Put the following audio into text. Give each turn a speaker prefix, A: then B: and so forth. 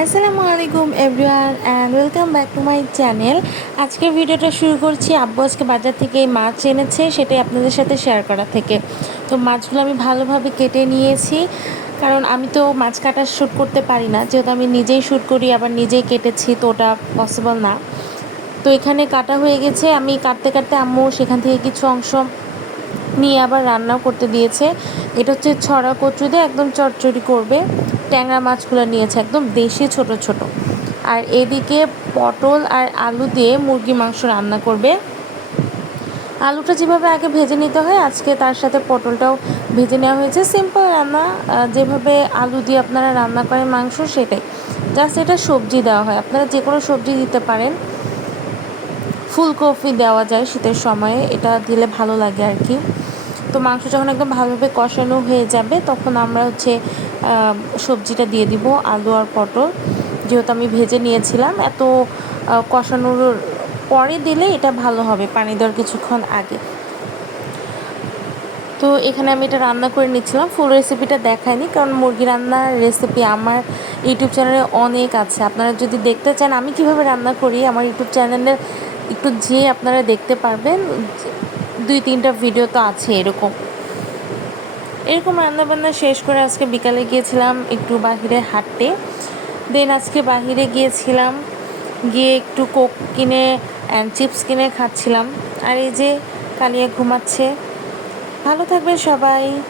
A: আলাইকুম everyone and welcome back to my channel আজকের ভিডিওটা শুরু করছি, আব্বু আজকে বাজার থেকে মাছ এনেছে, সেটাই আপনাদের সাথে শেয়ার করা থেকে। তো মাছগুলো আমি ভালোভাবে কেটে নিয়েছি, কারণ আমি তো মাছ কাটা শ্যুট করতে পারি না, যেহেতু আমি নিজেই শ্যুট করি, আবার নিজেই কেটেছি, তো ওটা পসিবল না। তো এখানে কাটা হয়ে গেছে, আমি কাটতে কাটতে আম্মু সেখান থেকে কিছু অংশ নিয়ে আবার রান্নাও করতে দিয়েছে। এটা হচ্ছে ছড়া কচু দিয়ে একদম চটচড়ি করবে। ট্যাংরা মাছগুলো নিয়েছে একদম দেশি ছোট ছোট। আর এদিকে পটল আর আলু দিয়ে মুরগি মাংস রান্না করবে। আলুটা যেভাবে আগে ভেজে নিতে হয়, আজকে তার সাথে পটলটাও ভেজে নেওয়া হয়েছে। সিম্পল রান্না যেভাবে আলু দিয়ে আপনারা রান্না করেন মাংস, সেটাই। জাস্ট এটা সবজি দেওয়া হয়। আপনারা যে কোনো সবজি দিতে পারেন। ফুলকপি দেওয়া যায় শীতের সময়ে, এটা দিলে ভালো লাগে আর কি। তো মাংস যখন একদম ভালোভাবে কষানো হয়ে যাবে, তখন আমরা হচ্ছে সবজিটা দিয়ে দিব, আলু আর পটল। যেহেতু আমি ভেজে নিয়েছিলাম, এত কষানোর পরে দিলে এটা ভালো হবে, পানি দেওয়ার কিছুক্ষণ আগে। তো এখানে আমি এটা রান্না করে নিচ্ছিলাম ফুল রেসিপিটা দেখায়নি, কারণ মুরগি রান্নার রেসিপি আমার ইউটিউব চ্যানেলে অনেক আছে। আপনারা যদি দেখতে চান, আমি কীভাবে রান্না করি, আমার ইউটিউব চ্যানেলে একটু যেয়ে আপনারা দেখতে পারবেন দুই তিনটা ভিডিও তো আছে এরকম। এরকম রান্নাবান্না শেষ করে আজকে বিকালে গিয়েছিলাম একটু বাহিরে হাঁটতে। দেন আজকে বাহিরে গিয়েছিলাম, গিয়ে একটু কোক কিনে অ্যান্ড চিপস কিনে খাচ্ছিলাম। আর এই যে কালিয়া ঘুমাচ্ছে। ভালো থাকবেন সবাই।